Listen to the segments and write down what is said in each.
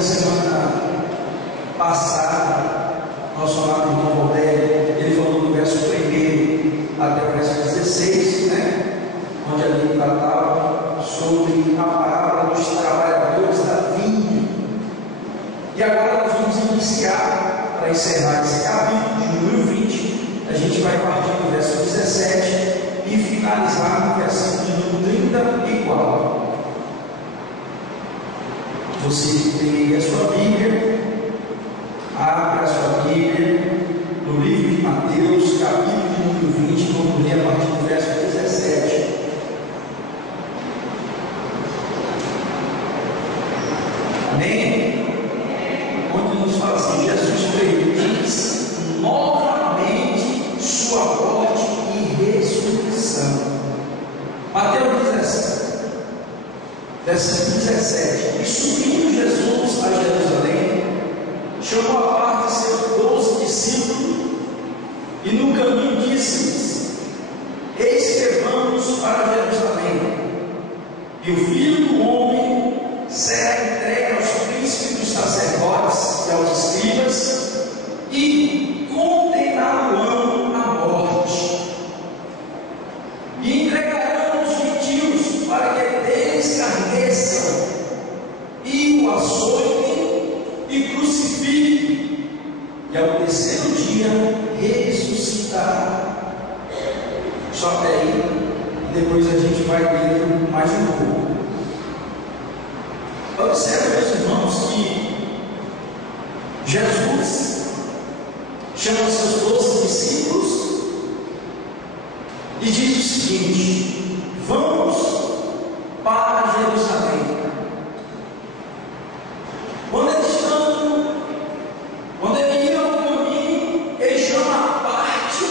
na semana passada, nosso amado irmão Roberto, ele falou do verso 1 até o verso 16, né? Onde ali tratava sobre a parábola dos trabalhadores da vinha. E agora nós vamos iniciar, para encerrar esse capítulo de número 20, a gente vai partir do verso 17 e finalizar no versículo de número 34. Você tem aí a sua Bíblia, abre a sua Bíblia no livro de Mateus, capítulo de número 20, vamos ler a partir do verso 17. Amém? Onde nos fala assim: Jesus prediz novamente sua morte e ressurreição. Mateus 17, versículo 17. E subindo Jesus a Jerusalém, chamou à parte seus 12 discípulos e no caminho disse-lhes: eis que vamos para Jerusalém, e o Filho do Homem será entregue aos príncipes dos sacerdotes e aos escribas, e condená-lo-ão à morte, e entregarão os gentios para que deles carneçam, e o açoitem e crucifiquem, e ao terceiro dia ressuscitará. Só até aí, depois a gente vai ler mais um pouco. Observe, meus irmãos, que Jesus chama seus 12 discípulos e diz o seguinte: vamos para Jerusalém. Quando ele ia no caminho, ele chama à parte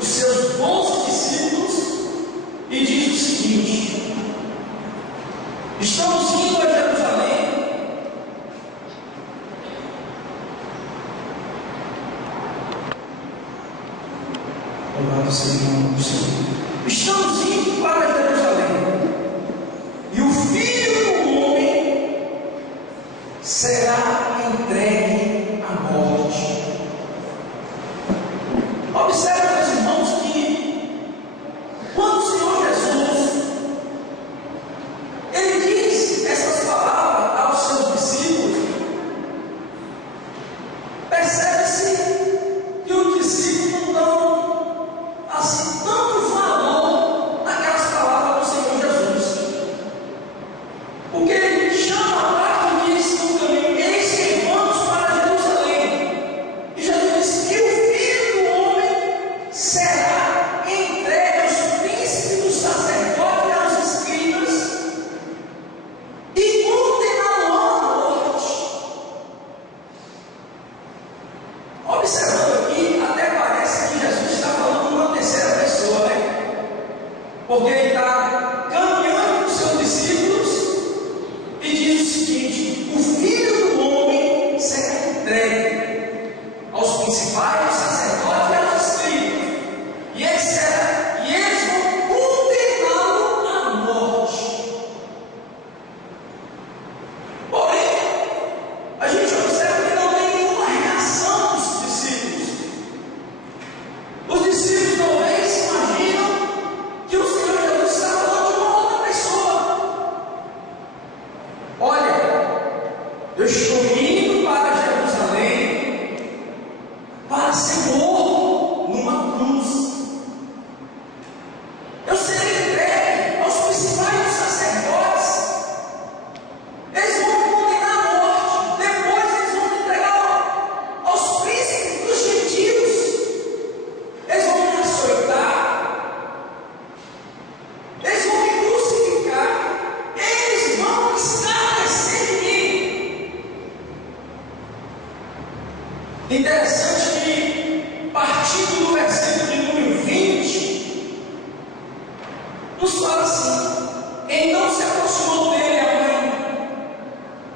os seus 12 discípulos e diz o seguinte: estamos indo a Jerusalém. Louvado seja o nome do Senhor. Estamos indo para Jerusalém, e o Filho do Homem será entregue à morte. Observe, meus irmãos, que quando o Senhor Jesus ele diz essas palavras aos seus discípulos, percebe-se que os discípulos não dão assim tanto valor naquelas palavras do Senhor Jesus, porque ele chama a parte e diz no caminho: eis que vamos para Jerusalém, e Jesus disse que o Filho do Homem será entregue aos príncipes dos sacerdotes e aos escribas, e condená-lo à morte. Observando aqui, até parece que Jesus está falando de uma terceira pessoa, né? Porque ele está caminhando com os seus discípulos e diz o seguinte: o Filho do Homem será entregue aos principais, aos sacerdotes e aos escribas, e eles vão condená-lo à morte. Porém, a gente observa que não tem nenhuma reação dos discípulos. Os discípulos talvez imaginam que o Senhor Jesus está falando de uma outra pessoa. Olha, eu estou indo para Jerusalém para ser morto numa cruz. Eu serei entregue aos principais dos sacerdotes. Eles vão me condenar à morte. Depois eles vão me entregar aos príncipes dos gentios. Eles vão me açoitar. Eles vão me crucificar. Eles vão escarnecer de mim. Interessante que, partindo do versículo de número 20, nos fala assim: então se aproximou dele a mãe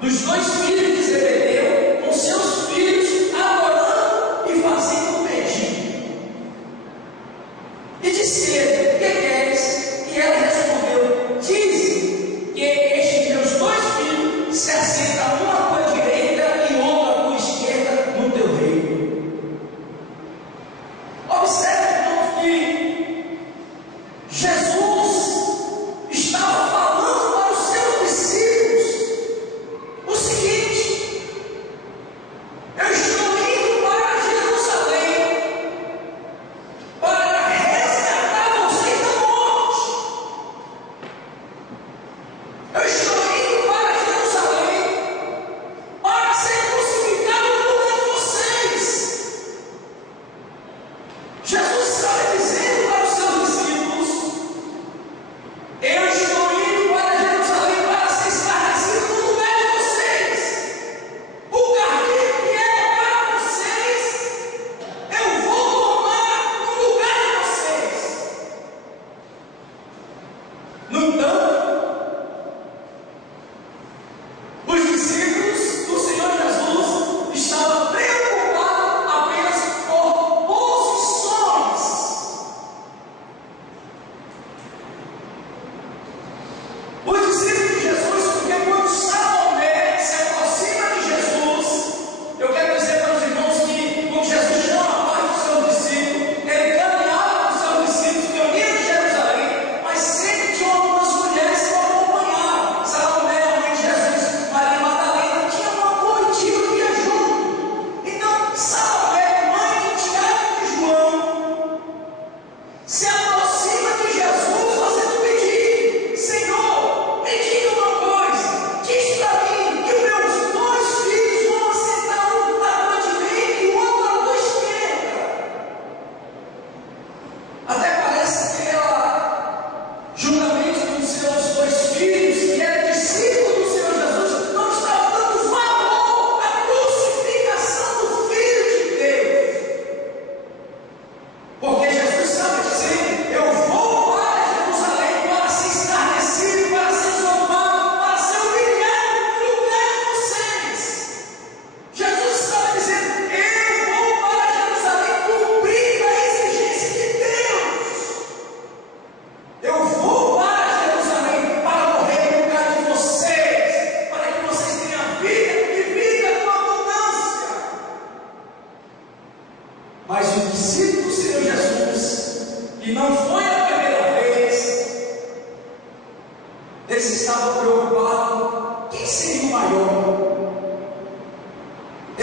dos 2 filhos de Zebedeu com seus filhos, adorando e fazendo pedido. E disse ele: que queres? E ela respondeu: dize que estes meus 2 filhos se assentam um à tua direita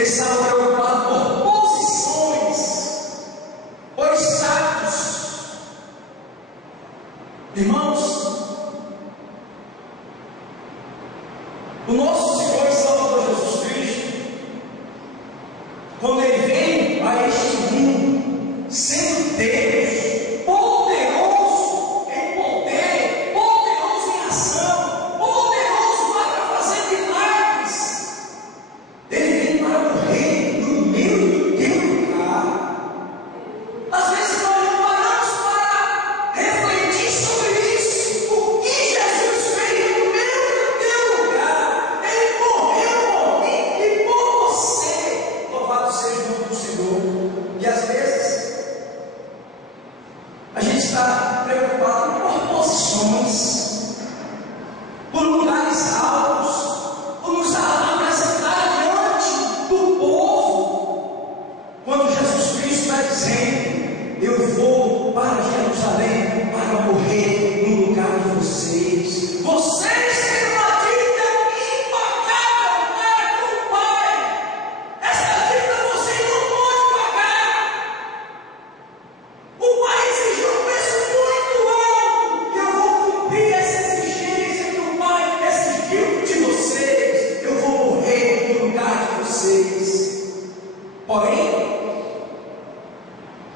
Eles estavam preocupados por posições, por status. Irmãos, o nosso Senhor e Salvador Jesus Cristo, quando Ele veio a este mundo, sendo Deus, poderoso em poder, poderoso em ação, poderoso para fazer milagres, Ele veio para morrer no meio do teu lugar. Às vezes nós não paramos para refletir sobre isso. O que Jesus fez no meio do teu lugar? Ele morreu por mim e por você. Louvado seja o nome do Senhor. E às vezes a gente está preocupado por posições, por lugares altos, por nos apresentar diante do povo, quando Jesus Cristo está dizendo: eu vou para Jerusalém para morrer no lugar de vocês. Vocês têm uma dívida impagável para com o Pai. Essa dívida vocês não podem pagar. O Pai exigiu um preço muito alto, e eu vou cumprir essa exigência que o Pai exigiu de vocês. Eu vou morrer no lugar de vocês. Porém,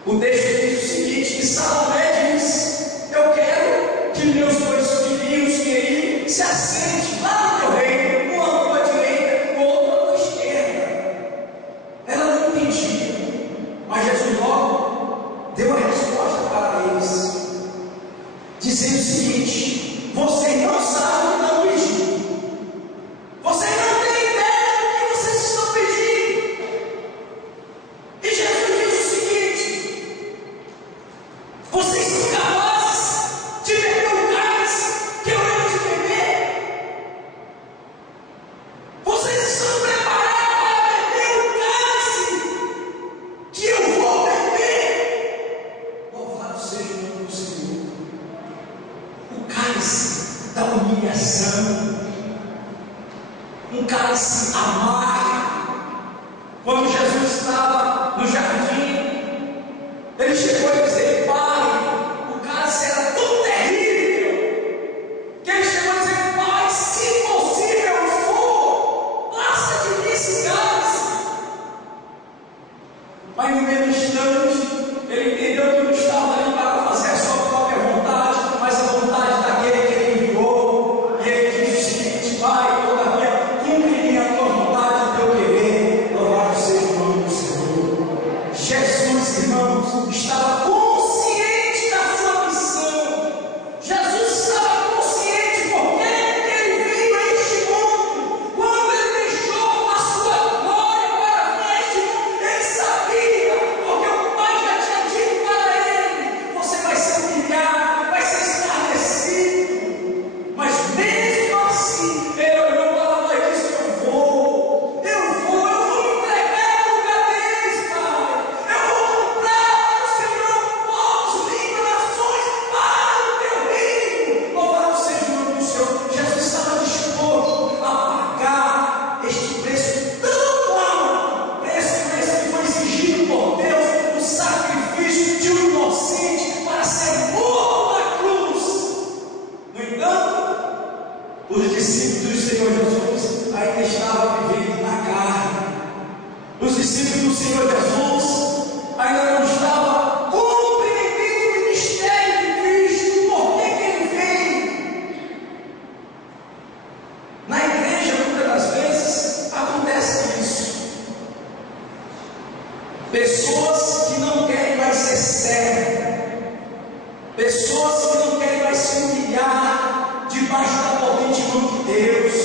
o texto diz o seguinte, que Salomé diz: eu quero que meus dois filhinhos queridos se assentem lá no teu reino, um à tua direita, o outro à tua esquerda. Ela não entendia, mas Jesus logo deu a resposta para eles, dizendo o seguinte: vocês não sabem o que estão pedindo, vocês não têm ideia do que vocês estão pedindo. E Jesus diz o seguinte: vocês são capazes de beber o cálice que eu hei de beber? Vocês estão preparados para beber o cálice que eu vou beber? Louvado seja o nome do Senhor. O cálice da humilhação, um cálice amargo. Quando Jesus estava no jardim, Ele chegou a dizer: Pai, o cálice era tão terrível, que Ele chegou a dizer: Pai, se possível for, passa de mim esse cálice. Mas no mesmo instante, Ele entendeu que não estava ali para fazer a sua própria vontade, mas a vontade daquele que Ele enviou. E Ele disse o seguinte: Pai, todavia, cumpre-me a tua vontade, o teu querer. Louvado seja o nome do Senhor. Jesus, irmãos, estava consciente da sua missão. Jesus estava consciente porque Ele veio a este mundo. Quando Ele deixou a sua glória para vir a este mundo, Ele sabia, porque o Pai já tinha dito para Ele: você vai ser humilhado, vai ser escarnecido. Mas mesmo assim, Ele olhou para nós e disse: eu vou me entregar no lugar deles, Pai. Eu vou comprar o Senhor povos, línguas, nações para o teu reino. Louvado seja o nome do Senhor. Jesus estava disposto a pagar este preço tão alto, preço que foi exigido por Deus, o sacrifício de um inocente para ser morto na cruz. No entanto, os discípulos do Senhor Jesus ainda estavam vivendo na carne. Os discípulos do Senhor Jesus ainda não estavam compreendendo o ministério de Cristo, por que Ele veio. Na igreja, muitas das vezes, acontece isso. Pessoas que não querem mais ser servos, pessoas que não querem mais se humilhar debaixo da potente mão de Deus.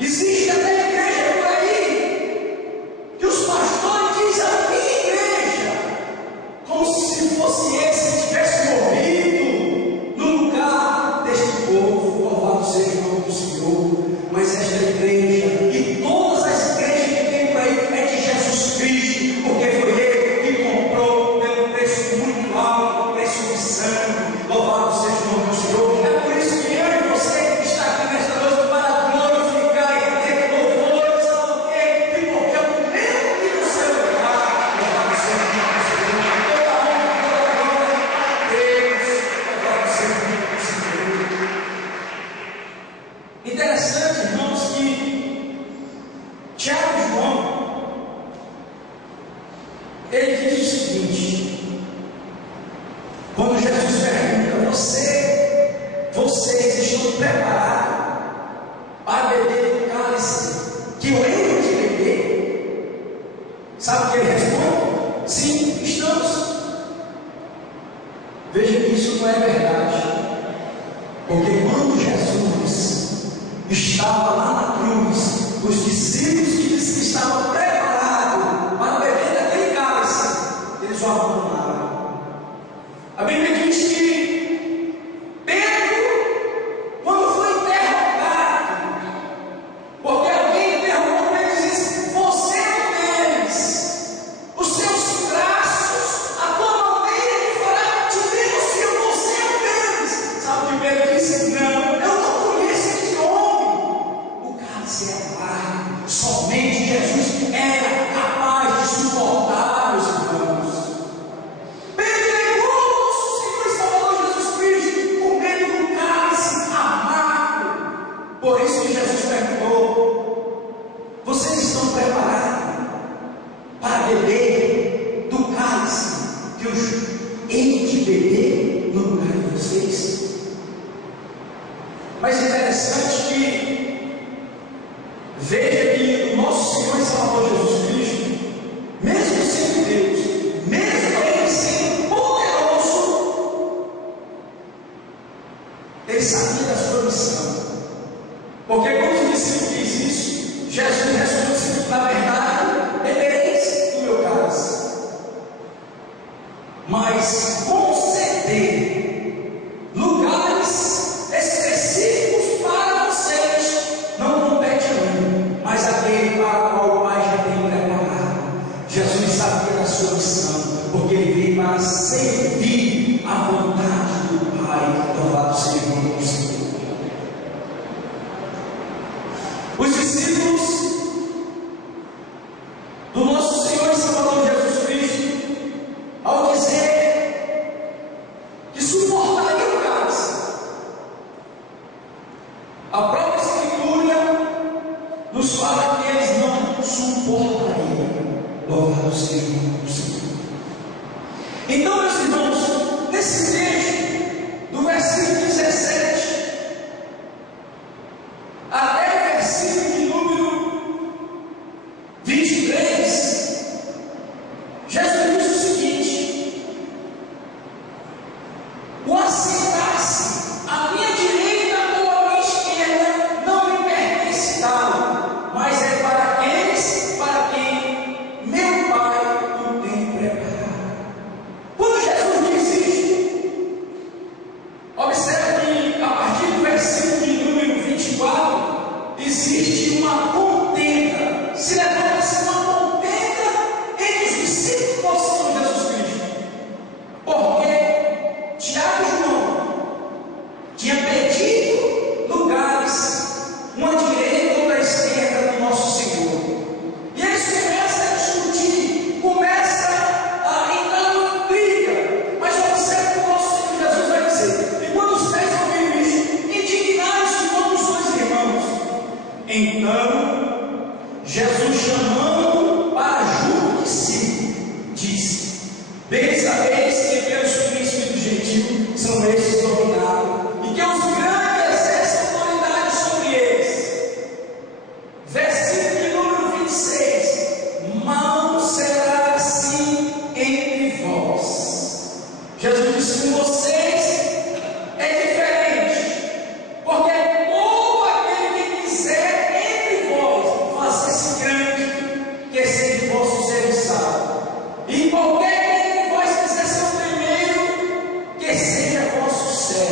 Existe até igreja por aí que os pastores dizem: a minha igreja, como se fosse esse que tivesse morrido no lugar deste povo. Louvado seja o nome do Senhor. Mas esta igreja e todas as igrejas que tem por aí é de Jesus Cristo. Interessante, irmãos, que Tiago e João, ele diz o seguinte: quando Jesus pergunta, vocês estão preparados para beber do cálice que eu hei de beber? Sabe o que ele responde? Sim, estamos. Veja que isso não é verdade, porque quando Jesus estava lá na cruz, os discípulos que disse que estavam preparados para beber daquele cálice, eles o abandonaram. A Bíblia diz que Pedro, quando foi interrogado, porque alguém interrogou para ele, disse: você não tens os seus traços, a tua maneira de falar, te denunciam, você não tens. Sabe o que Pedro disse? Não, eu não conheço esse homem. O cálice é amargo, somente Jesus era capaz de suportar, meus irmãos. Pedro negou o nosso Senhor e Salvador Jesus Cristo com medo do cálice amargo. Por isso que Jesus perguntou: vocês estão preparados para beber do cálice que eu hei de beber no lugar de vocês? Mas é interessante que veja que o nosso Senhor e Salvador Jesus Cristo, mesmo sendo Deus, mesmo Ele sendo poderoso, Ele sabia da sua missão. Porque quando o discípulo diz isso, Jesus responde: na verdade, bebereis do meu cálice, mas conceder lugares específicos para vocês não compete a mim, mas aquele para o qual o Pai já tem preparado. Jesus sabia da sua missão, porque ele veio para servir a vontade do Pai. Louvado seja o nome do Senhor. Os discípulos do nosso Senhor e Salvador Jesus Cristo, ao dizer que suportaria o cálice, a própria Escritura nos fala que eles não suportariam. Louvado seja o nome do Senhor. Então, meus irmãos, nesse texto, do versículo 17 até o versículo de número 23, Jesus diz o seguinte: o assentar-se à minha direita ou à minha esquerda não me pertence tal, mas é para aqueles para quem meu Pai o tem preparado. Quando Jesus diz isso, observe que a partir do versículo de número 24, existe uma contenda, se levanta-se uma contenda entre os discípulos do nosso Senhor Jesus Cristo, porque Tiago e João tinham pedido lugares, uma direita ou da esquerda do nosso Senhor, e eles começam a discutir, começam a entrar em briga. Mas observe que o nosso Senhor Jesus vai dizer: e quando os pés ouviram isso, indignados ficam os dois irmãos. Então Jesus, chamando para junto de si, disse: bem sabeis que pelos príncipes do gentil são estes dominados, e que os grandes exercem autoridade sobre eles. Versículo de número 26: não será assim entre vós. Jesus disse: com vocês é diferente, porque todo aquele que quiser entre vós fazer-se grande, que seja vosso serviçal, e qualquer que de vós quiser ser o primeiro, que seja vosso servo.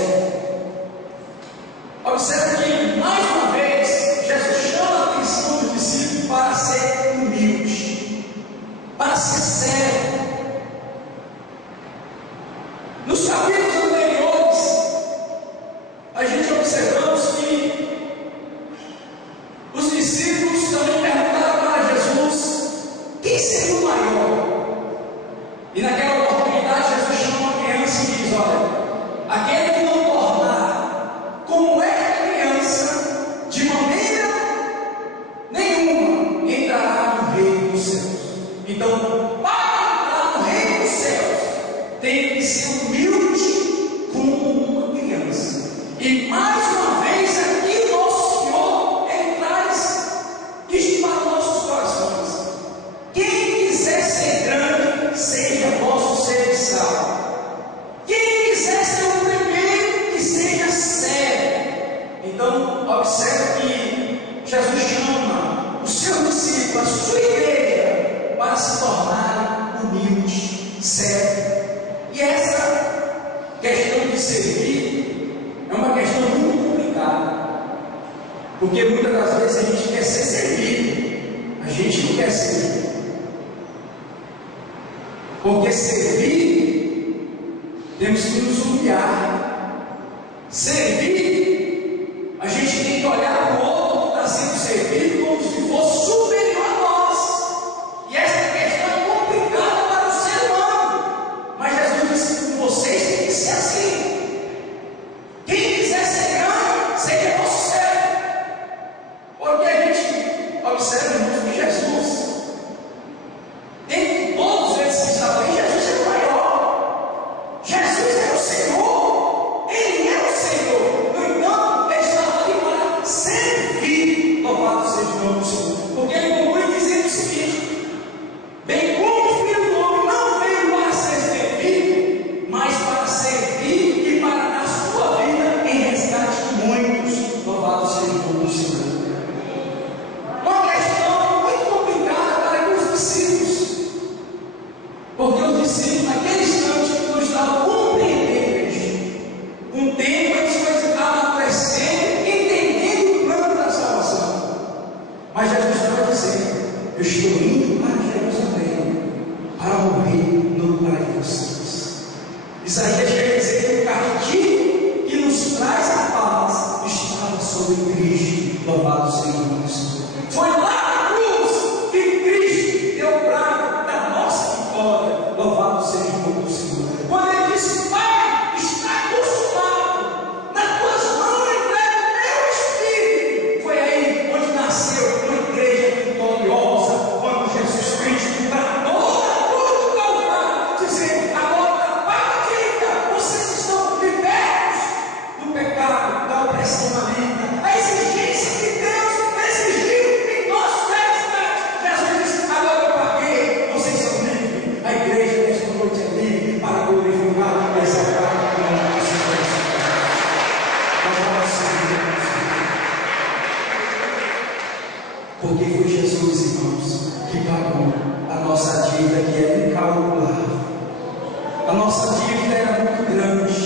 observe que Jesus chama os seus discípulos, a sua igreja, para se tornarem humildes, sérios. E essa questão de servir é uma questão muito complicada, porque muitas das vezes a gente quer ser servido, a gente não quer servir. Porque servir, temos que nos humilhar. Servir, a gente tem que olhar para o outro que está sendo servido como se fosse superior a nós. E essa questão é complicada para o ser humano. Mas Jesus disse: vocês têm que ser assim. Quem quiser ser grande, seja você. Porque a gente observa, irmãos, que Jesus, dentre todos eles que estavam aí, Jesus era o maior. Jesus era o Senhor. Ele era o Senhor. No entanto, ele estava ali para servir. Louvado seja o nome do Senhor. Porque ele conclui dizendo o seguinte: bem como o Filho do Homem não veio para ser servido, mas para servir e para dar sua vida em resgate de muitos. Louvado seja o nome do Senhor. Uma questão muito complicada para os discípulos, porque os discípulos naquele instante não estavam compreendendo isso. Com o tempo eles estavam crescendo, entendendo o plano da salvação. Mas Jesus estava dizendo: eu estou indo para Jerusalém para morrer no lugar de vocês. Isaías quer dizer que o castigo que nos traz a paz estava sobre Cristo. Louvado seja o nome do Senhor. Foi lá na cruz que Cristo deu praga da nossa vitória. Louvado seja o nome do Senhor. Quando ele disse: Pai, está consumado, nas tuas mãos entrego o meu espírito. Foi aí onde nasceu uma igreja vitoriosa, quando Jesus Cristo bradou na cruz do Calvário, dizendo: agora da parte direita, vocês estão libertos do pecado, da opressão maligna. A exigência que Deus exigiu em nós cristãos. Jesus disse: agora eu paguei, vocês são livres. A igreja nesta noite é livre para glorificar e exaltar o nome do Senhor. Porque foi Jesus, irmãos, que pagou a nossa dívida, que é incalculável. A nossa dívida era muito grande,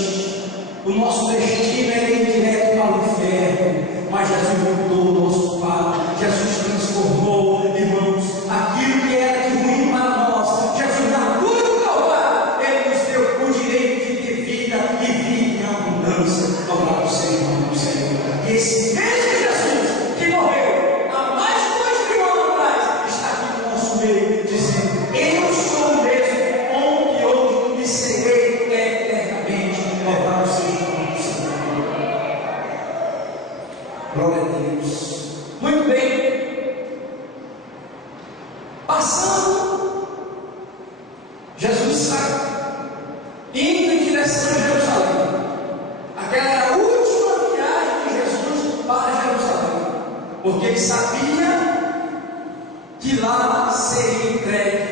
o nosso destino era ir direto para o inferno, mas Jesus mudou o nosso pago. Jesus transformou, irmãos, aquilo que era de ruim para nós. Jesus, na cruz do Calvário, ele nos deu o direito de ter vida e vida em abundância. Louvado seja o nome do Senhor. E esse mesmo Jesus que morreu há mais de 2000 anos atrás está aqui no nosso meio, dizendo: eu sou o mesmo, ontem, hoje e serei eternamente. Louvado seja o nome do Senhor. Glória a Deus. Muito bem. Passando, Jesus sai, indo em direção a Jerusalém. Aquela era a última viagem de Jesus para Jerusalém, porque ele sabia que lá seria entregue,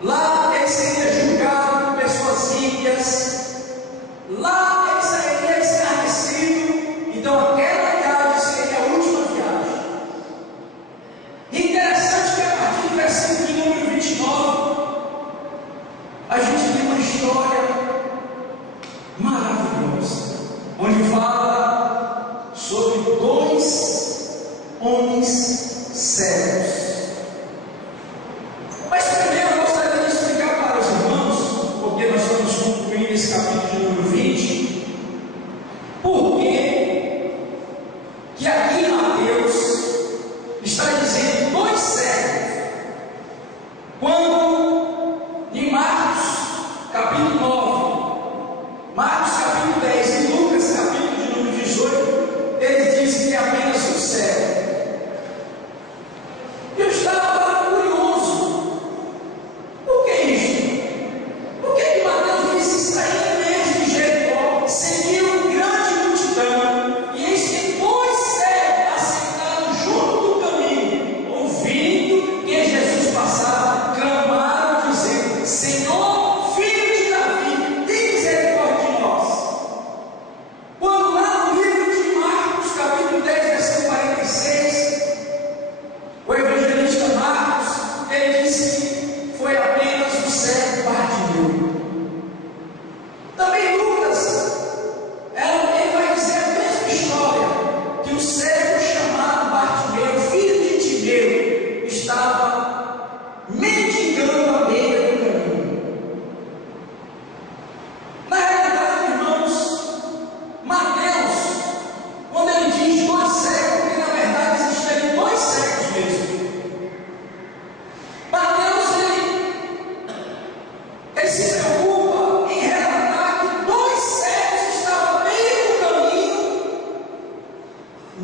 lá ele seria julgado por pessoas ímpias, lá ele seria escarnecido. Então aquela viagem seria a última viagem. Interessante que a partir do versículo de número 29, a gente tem uma história maravilhosa, onde fala sobre dois homens cegos.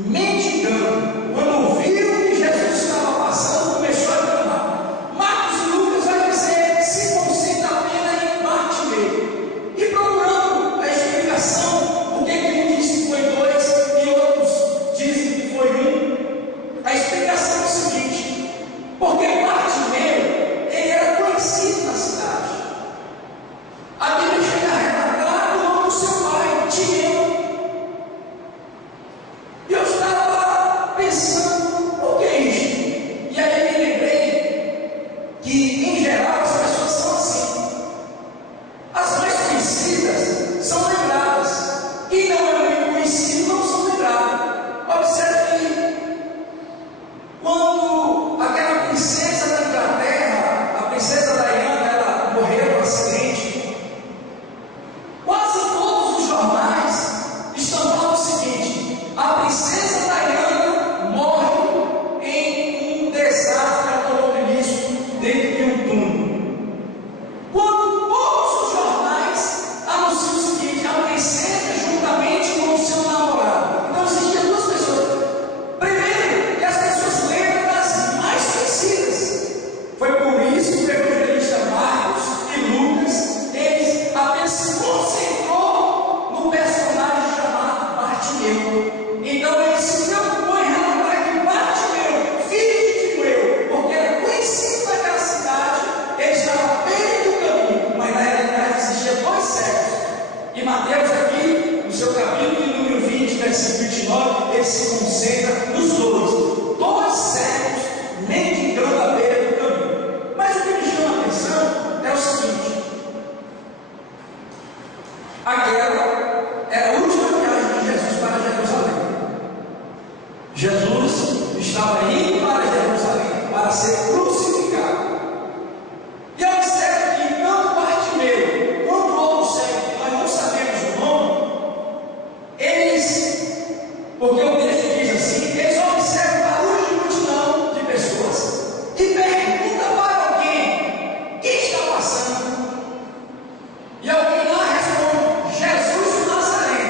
mendigando, quando viu que Jesus estava passando, começou a clamar. Marcos e Lucas vai dizer, se concentra apenas em Bartimeu. E procurando a explicação, por que um diz que foi dois e outros dizem que foi um, a explicação é o seguinte: porque Bartimeu, ele era conhecido na cidade. A Bíblia chega a relatar o nome do seu pai, Timeu. E eu estava pensando, o que é isso? E aí me lembrei que, em geral, as pessoas são assim. As mais conhecidas são lembradas. Quem não é muito conhecido não são lembrados. Observe que, quando aquela princesa da Inglaterra, a princesa Diana, ela morreu no acidente, quase todos os jornais estampavam o seguinte: a princesa Diana morre em um desastre automobilístico dentro de um túnel. Quando todos os jornais anunciam o seguinte: a princesa juntamente com o seu namorado. Então existiam duas pessoas. Primeiro, que as pessoas lembram das mais conhecidas. Foi por isso que o evangelista Marcos e Lucas, eles apenas se concentrou no personagem chamado Bartimeu. Então ele se preocupou em relatar que Bartimeu, filho de Timeu, porque era conhecido naquela cidade, ele estava à beira do caminho, mas na realidade existia dois cegos. E Mateus aqui, no seu capítulo número 20, versículo 29, ele se concentra nos dois cegos mendigando à beira do caminho. Mas o que me chama a atenção é o seguinte: aquela era a última viagem de Jesus para Jerusalém. Jesus estava indo para Jerusalém para ser crucificado. E observe que tanto Bartimeu quanto o outro cego, que nós não sabemos o nome, eles, porque o texto diz assim, eles observam o barulho de multidão de pessoas e perguntam para alguém: quem está passando? E alguém lá responde: Jesus de Nazaré.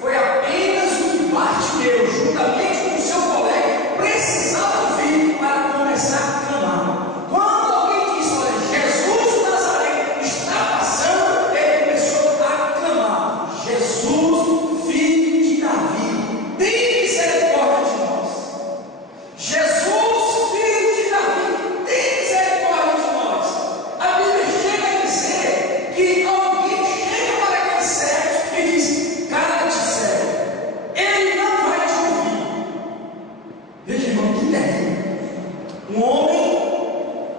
Foi apenas o que Bartimeu, juntamente com o seu colega, precisava ouvir para começar a clamar. Quando alguém diz: olha, Jesus de Nazaré está passando, ele começou a clamar: Jesus, filho de Davi, tem misericórdia de nós. Jesus, filho de Davi, tem misericórdia de nós. A Bíblia chega a dizer que alguém chega para aquele cego e diz: cala-te, cego. Ele não vai te ouvir. Veja, irmão, que terrível. Um homem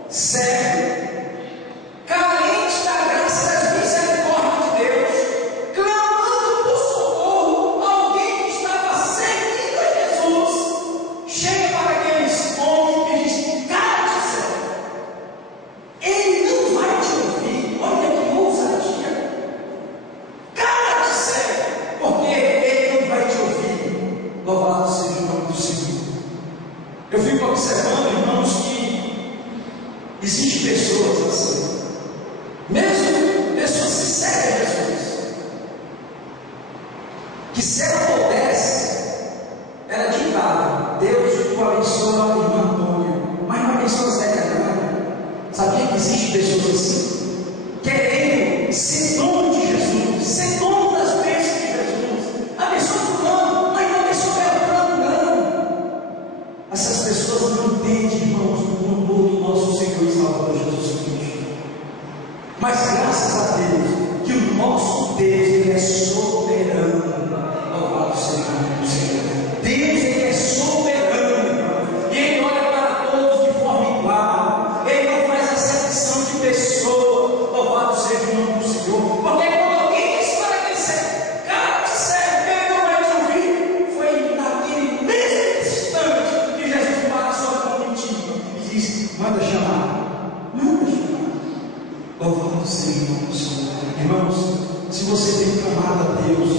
cego, carente da graça e das misericórdias de Deus, clamando por socorro, alguém que estava seguindo a Jesus, chega para aqueles homens e diz: cala-te, cego. Ele não vai te ouvir. Olha que ousadia. Cala-te, cego, porque ele não vai te ouvir. Louvado seja o nome do Senhor. Eu fico observando, irmãos, que existem pessoas assim, mesmo pessoas que seguem Jesus, que se ela pudesse, ela ditava: Deus, tu abençoa a irmã Antônia, mas não abençoa a Zé Carvalho. Sabia que existem pessoas assim, querendo ser dono de Jesus, ser dono das bênçãos de Jesus? Abençoa fulano, mas não abençoa Beltrano, não. Essas pessoas não entendem, irmãos, o amor do nosso Senhor e Salvador Jesus Cristo. Mas graças a Deus, que o nosso Deus, Ele é soberano. Louvado seja o nome do Senhor. Deus, Ele é soberano, irmão. E Ele olha para todos de forma igual. Ele não faz acepção de pessoa. Louvado seja o nome do Senhor. Porque quando alguém diz para aquele cego: cala-te, cego, que ele não vai te ouvir, foi naquele mesmo instante que Jesus para a sua comitiva e diz: manda chamar. Manda chamar. Louvado seja o nome do Senhor. Irmãos, se você tem clamado a Deus,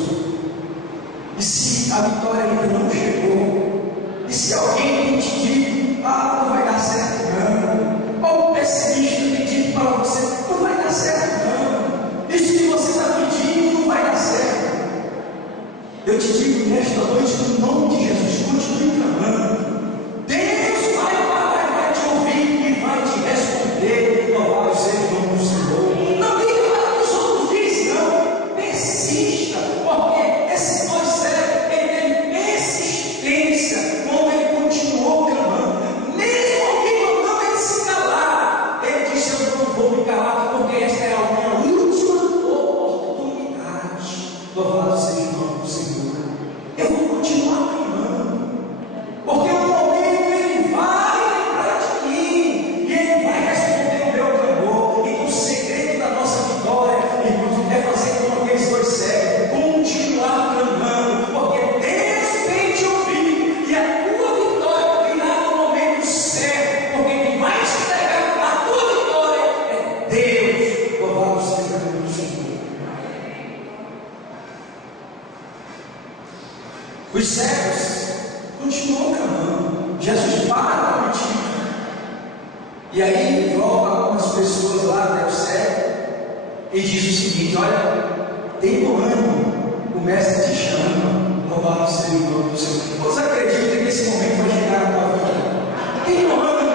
e se a vitória ainda não chegou, e se alguém tem te dito: não vai dar certo não, ou o pessimista tem dito para você: não vai dar certo não, isso que você está pedindo não vai dar certo, eu te digo nesta noite, no nome de Jesus cegos continuam clamando. Jesus para a mentira. E aí volta algumas pessoas lá até o cego e diz o seguinte: olha, tem bom ânimo, o mestre te chama, louvado seja o nome do Senhor. Você acredita que esse momento vai chegar na tua vida? Tem bom ânimo,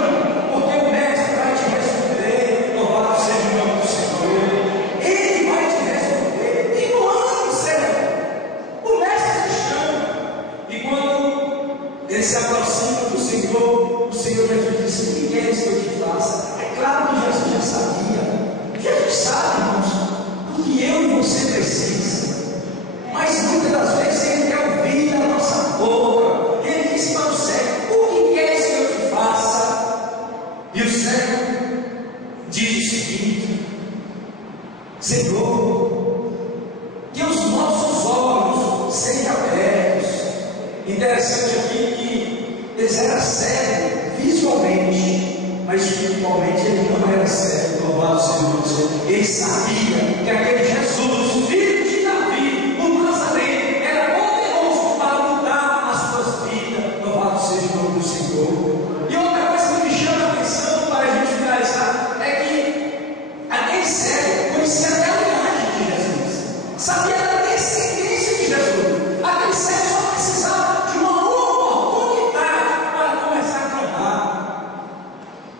porque o mestre vai te responder, louvado seja o nome do Senhor. Ele vai te responder. Tem bom ânimo, cego, o mestre te chama. E quando ele se aproxima do Senhor, o Senhor Jesus disse: o que queres que eu te faça? É claro que Jesus já sabia. Jesus sabe, irmãos, do que eu e você precisa. Mas muitas das vezes Ele quer ouvir da nossa boca. Ele disse para o cego: o que queres que eu te faça? E o cego diz o seguinte: Senhor, que os nossos olhos sejam abertos. Interessante aqui que eles eram cegos visualmente, mas espiritualmente ele não era cego. Louvado seja o Senhor. Ele sabia que aquele Jesus, filho de Davi, o Nazareno, era poderoso para mudar as suas vidas. Louvado seja o nome do Senhor. E outra coisa que me chama a atenção para a gente finalizar é que aquele cego conhecia até a linhagem de Jesus, sabia da descendência de Jesus. Aquele cego só precisava de uma oportunidade para começar a clamar.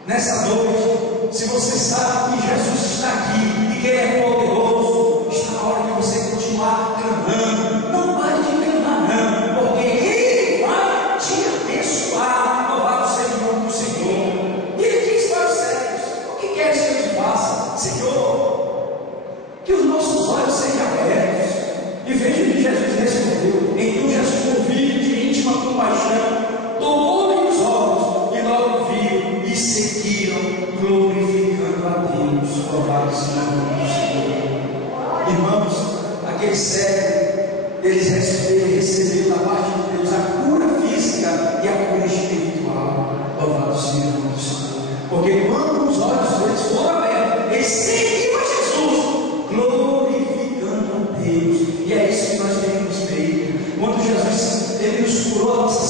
Nessa noite, se você sabe que Jesus está aqui e que Ele é poderoso, está na hora de você continuar clamando. Não pare de clamar, não, porque Ele vai te abençoar. Louvado seja o nome do Senhor. E Ele diz para os cegos: o que queres que eu te faça? Senhor, que os nossos olhos sejam abertos. E veja que Jesus respondeu. Então Jesus, movido de íntima compaixão, tomou-lhe os olhos e logo viram e seguiram, glorificando a Deus. Louvado seja o nome do Senhor. Irmãos, aquele cego, ele recebeu da parte de Deus a cura física e a cura espiritual. Louvado seja o nome do Senhor. Porque quando os olhos deles foram abertos, eles seguiram a Jesus, glorificando a Deus. E é isso que nós temos feito. Quando Jesus, Ele nos curou a nossa